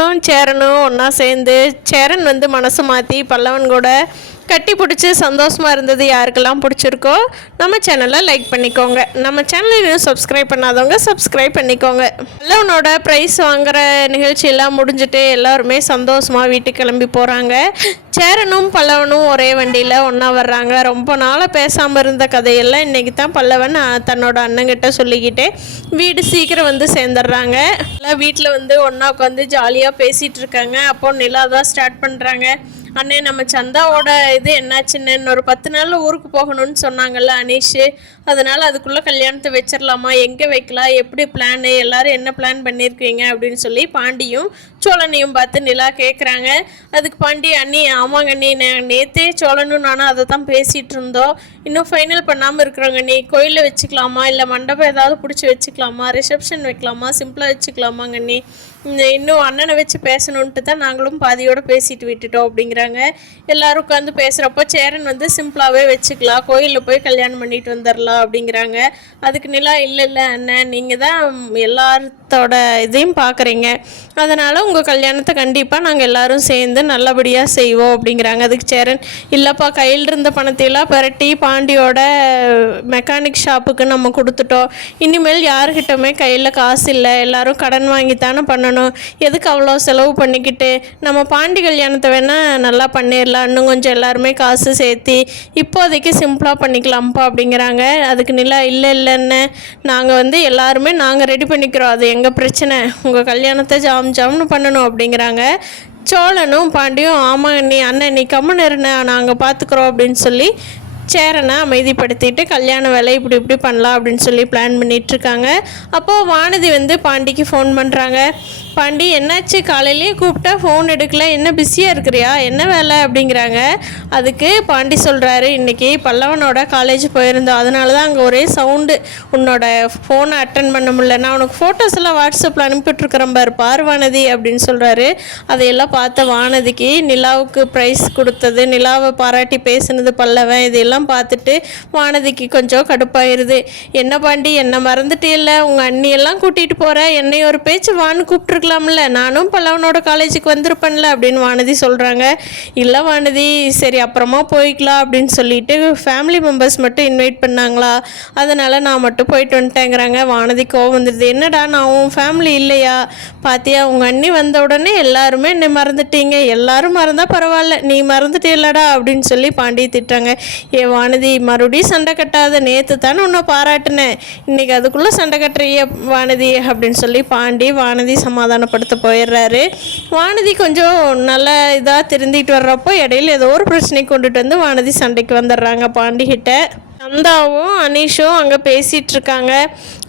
பல்லவனும் சேரனும் ஒன்றா சேர்ந்து சேரன் வந்து மனசு மாற்றி பல்லவன் கூட கட்டி பிடிச்சி சந்தோஷமாக இருந்தது யாருக்கெல்லாம் பிடிச்சிருக்கோ நம்ம சேனலை லைக் பண்ணிக்கோங்க. நம்ம சேனலை இன்னும் சப்ஸ்கிரைப் பண்ணாதவங்க சப்ஸ்கிரைப் பண்ணிக்கோங்க. பல்லவனோட ப்ரைஸ் வாங்குகிற நிகழ்ச்சியெல்லாம் முடிஞ்சுட்டு எல்லாருமே சந்தோஷமாக வீட்டுக்கு கிளம்பி போகிறாங்க. சேரனும் பல்லவனும் ஒரே வண்டியில் ஒன்றா வர்றாங்க. ரொம்ப நாளாக பேசாமல் இருந்த கதையெல்லாம் இன்றைக்கி தான் பல்லவன் தன்னோட அண்ணங்கிட்ட சொல்லிக்கிட்டே வீடு சீக்கிரம் வந்து சேர்ந்துடுறாங்க. எல்லாம் வீட்டில் வந்து ஒன்றா உட்காந்து ஜாலியாக பேசிகிட்டு இருக்காங்க. அப்போது நிலா தான் ஸ்டார்ட் பண்ணுறாங்க. அண்ணே, நம்ம சந்தாவோட இது என்னாச்சுன்னு ஒரு 10 நாளில் ஊருக்கு போகணும்னு சொன்னாங்கல்ல அனீஷு, அதனால் அதுக்குள்ளே கல்யாணத்தை வச்சிடலாமா, எங்கே வைக்கலாம், எப்படி பிளானு, எல்லோரும் என்ன பிளான் பண்ணியிருக்கீங்க அப்படின்னு சொல்லி பாண்டியும் சோழனையும் பார்த்து நிலா கேட்குறாங்க. அதுக்கு பாண்டி, அண்ணி ஆமாங்க அண்ணி, நேற்றே சோழனும் நானும் அதை தான் பேசிகிட்டு இருந்தோம், இன்னும் ஃபைனல் பண்ணாமல் இருக்கிறோங்க அண்ணி. கோயிலில் வச்சுக்கலாமா, இல்லை மண்டபம் ஏதாவது பிடிச்சி வச்சுக்கலாமா, ரிசப்ஷன் வைக்கலாமா, சிம்பிளாக வச்சுக்கலாமாங்க அண்ணி, இன்னும் அண்ணனை வச்சு பேசணுன்ட்டு தான் நாங்களும் பாதியோடு பேசிட்டு விட்டுட்டோம் அப்படிங்கிறாங்க. எல்லோரும் உட்காந்து பேசுகிறப்போ சேரன் வந்து சிம்பிளாகவே வச்சுக்கலாம், கோயிலில் போய் கல்யாணம் பண்ணிட்டு வந்துடலாம் அப்படிங்கிறாங்க. அதுக்கு நிலா, இல்லை அண்ணன், நீங்கள் தான் எல்லாத்தோட இதையும் பார்க்குறீங்க, அதனால் உங்கள் கல்யாணத்தை கண்டிப்பாக நாங்கள் எல்லோரும் சேர்ந்து நல்லபடியாக செய்வோம் அப்படிங்கிறாங்க. அதுக்கு சேரன், இல்லைப்பா, கையில் இருந்த பணத்தையெல்லாம் பரட்டி பாண்டியோட மெக்கானிக் ஷாப்புக்கு நம்ம கொடுத்துட்டோம், இனிமேல் யாருக்கிட்டமே கையில் காசு இல்லை, எல்லோரும் கடன் வாங்கித்தானே பண்ணணும், எதுக்கு அவ்வளோ செலவு பண்ணிக்கிட்டு, நம்ம பாண்டி கல்யாணத்தை வேணால் நல்லா பண்ணிடலாம், இன்னும் கொஞ்சம் எல்லாருமே காசு சேர்த்தி இப்போதைக்கு சிம்பிளாக பண்ணிக்கலாம்ப்பா அப்படிங்கிறாங்க. அதுக்கு நிலா, இல்லைன்னு நாங்கள் வந்து எல்லாருமே நாங்கள் ரெடி பண்ணிக்கிறோம், அது எங்கள் பிரச்சனை, உங்கள் கல்யாணத்தை ஜாம்னு பண்ணணும் அப்படிங்கிறாங்க. சோழனும் பாண்டியும், ஆமாம் நீ அண்ணன் நீ கம்முன்னு இருண்ணே, நாங்கள் பார்த்துக்குறோம் அப்படின்னு சொல்லி சேரனை அமைதிப்படுத்திட்டு கல்யாண வேலை இப்படி பண்ணலாம் அப்படின்னு சொல்லி பிளான் பண்ணிகிட்ருக்காங்க. அப்போது வானதி வந்து பாண்டிக்கு ஃபோன் பண்ணுறாங்க. பாண்டி, என்னாச்சு, காலையிலேயே கூப்பிட்டா ஃபோன் எடுக்கல, என்ன பிஸியாக இருக்கிறியா, என்ன வேலை அப்படிங்கிறாங்க. அதுக்கு பாண்டி சொல்கிறாரு, இன்றைக்கி பல்லவனோட காலேஜ் போயிருந்தோம், அதனால தான் அங்கே ஒரே சவுண்டு, உன்னோட ஃபோனை அட்டன் பண்ண முடியல, நான் உனக்கு ஃபோட்டோஸ் எல்லாம் வாட்ஸ்அப்பில் அனுப்பிட்டுருக்கிறேன் பாரு வானதி அப்படின்னு சொல்கிறாரு. அதையெல்லாம் பார்த்த வானதிக்கு நிலாவுக்கு ப்ரைஸ் கொடுத்தது, நிலாவை பாராட்டி பேசுனது பல்லவன், இதெல்லாம் பார்த்துட்டு வானதிக்கு கொஞ்சம் கடுப்பாயிருது. என்ன பாண்டி, என்னை மறந்துட்டே இல்லை, உங்கள் அண்ணியெல்லாம் கூட்டிகிட்டு போகிற, என்னை ஒரு பேச்சு வான்னு கூப்பிட்டுருக்கலாம்ல, நானும் பல்லவனோட காலேஜுக்கு வந்திருப்பேன்ல அப்படின்னு வானதி சொல்கிறாங்க. இல்லை வானதி, சரி அப்புறமா போய்க்கலாம் அப்படின்னு சொல்லிட்டு ஃபேமிலி மெம்பர்ஸ் மட்டும் இன்வைட் பண்ணாங்களா, அதனால் நான் மட்டும் போயிட்டு வந்துட்டேங்கிறாங்க. வானதி கோவம் வந்துடுது. என்னடா, நான் உன் ஃபேமிலி இல்லையா, பார்த்தியா உங்கள் அண்ணி வந்த உடனே எல்லாருமே என்னை மறந்துட்டீங்க, எல்லாரும் மறந்தால் பரவாயில்ல, நீ மறந்துட்டே இல்லடா அப்படின்னு சொல்லி பாண்டி திட்டாங்க. ஏ வானதி, மறுபடியும் சண்டை கட்டாத, நேற்று தானே உன்னை பாராட்டினேன், இன்றைக்கி அதுக்குள்ளே சண்டை கட்டுறிய வானதி அப்படின்னு சொல்லி பாண்டி வானதி சமாதானப்படுத்த போயிடுறாரு. வானதி கொஞ்சம் நல்லா இதாக திருந்திட்டு வர்றப்போ இடையில ஏதோ ஒரு பிரச்சனை கொண்டுட்டு வந்து வானதி சண்டைக்கு வந்துடுறாங்க பாண்டிகிட்ட. சந்தாவும் அனீஷும் அங்கே பேசிகிட்டு இருக்காங்க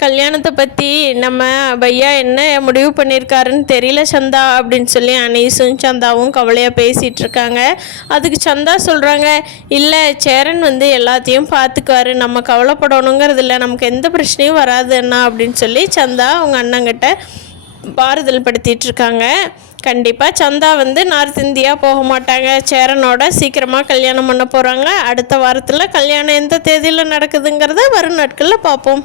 கல்யாணத்தை பற்றி. நம்ம பையா என்ன முடிவு பண்ணியிருக்காருன்னு தெரியல சந்தா அப்படின்னு சொல்லி அனீஷும் சந்தாவும் கவலையாக பேசிகிட்டு இருக்காங்க. அதுக்கு சந்தா சொல்கிறாங்க, இல்லை சேரன் வந்து எல்லாத்தையும் பார்த்துக்குவாரு, நம்ம கவலைப்படணுங்கிறது இல்லை, நமக்கு எந்த பிரச்சனையும் வராது அண்ணா அப்படின்னு சொல்லி சந்தா அவங்க அண்ணங்கிட்ட பாறுதல் படுத்திகிட்ருக்காங்க. கண்டிப்பாக சந்தா வந்து நார்த் இந்தியா போக மாட்டாங்க, சேரனோட சீக்கிரமாக கல்யாணம் பண்ண போகிறாங்க. அடுத்த வாரத்தில் கல்யாணம் எந்த தேதியில் நடக்குதுங்கிறத வரும் நாட்களில் பார்ப்போம்.